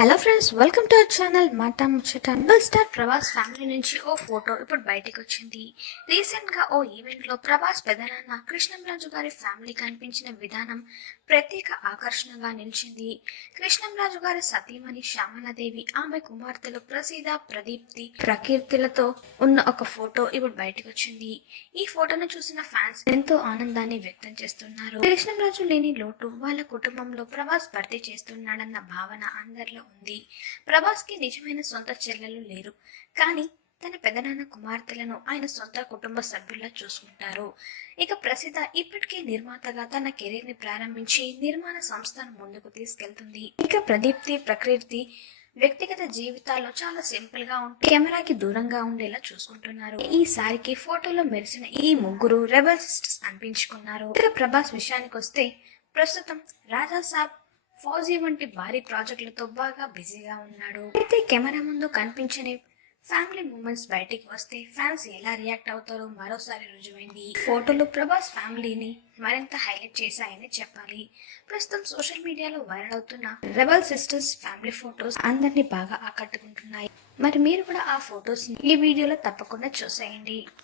Hello friends, welcome to our channel మాట ముచ్చట. Rebel star Prabhas family నుంచి ఓ ఫోటో ఇప్పుడు బయటకు వచ్చింది. రీసెంట్ గా ఓ ఈవెంట్ లో ప్రభాస్ పెదనాన్న కృష్ణంరాజు గారి ఫ్యామిలీ కనిపించిన విధానం ప్రత్యేక ఆకర్షణగా నిలిచింది. కృష్ణంరాజు గారి సతీమణి శ్యామలాదేవి, ఆమె కుమార్తెలు ప్రసీద, ప్రదీప్తి, ప్రకీర్తిలతో ఉన్న ఒక ఫోటో ఇప్పుడు బయటకు వచ్చింది. ఈ ఫోటోను చూసిన ఫ్యాన్స్ ఎంతో ఆనందాన్ని వ్యక్తం చేస్తున్నారు. కృష్ణంరాజు లేని లోటు వాళ్ళ కుటుంబంలో ప్రభాస్ భర్తీ చేస్తున్నాడన్న భావన అందరిలో ఉంది. ప్రభాస్ కి నిజమైన సొంత చెల్లెలు లేరు, కానీ తన పెదనాన్న కుమార్తెలను ఆయన సొంత కుటుంబ సభ్యుల్లా చూసుకుంటారు. ఇక ప్రసిద్ధ ఇప్పటికే నిర్మాతగా తన కెరీర్ ని ప్రారంభించి నిర్మాణ సంస్థను ముందుకు తీసుకెళ్తుంది. ఇక ప్రదీప్తి, ప్రకృతి వ్యక్తిగత జీవితాల్లో చాలా సింపుల్ గా ఉంటే కెమెరాకి దూరంగా ఉండేలా చూసుకుంటున్నారు. ఈసారికి ఫోటోలో మెరిసిన ఈ ముగ్గురు రెబల్ సిస్టర్స్ అనిపించుకున్నారు. ఇక ప్రభాస్ విషయానికి వస్తే ప్రస్తుతం రాజా సాబ్, ఫౌజీ వంటి భారీ ప్రాజెక్టులతో బాగా బిజీగా ఉన్నాడు. అయితే కెమెరా ముందు కనిపించని ఫ్యామిలీ మూమెంట్స్ బయటికి వస్తే ఫ్యాన్స్ ఎలా రియాక్ట్ అవుతారో మరోసారి రుజువైంది. ఫోటోలు ప్రభాస్ ఫ్యామిలీని మరింత హైలైట్ చేశాయని చెప్పాలి. ప్రస్తుతం సోషల్ మీడియాలో వైరల్ అవుతున్న రెబల్ సిస్టర్స్ ఫ్యామిలీ ఫోటోస్ అందరినీ బాగా ఆకట్టుకుంటున్నాయి. మరి మీరు కూడా ఆ ఫోటోస్ ఈ వీడియోలో తప్పకుండా చూసేయండి.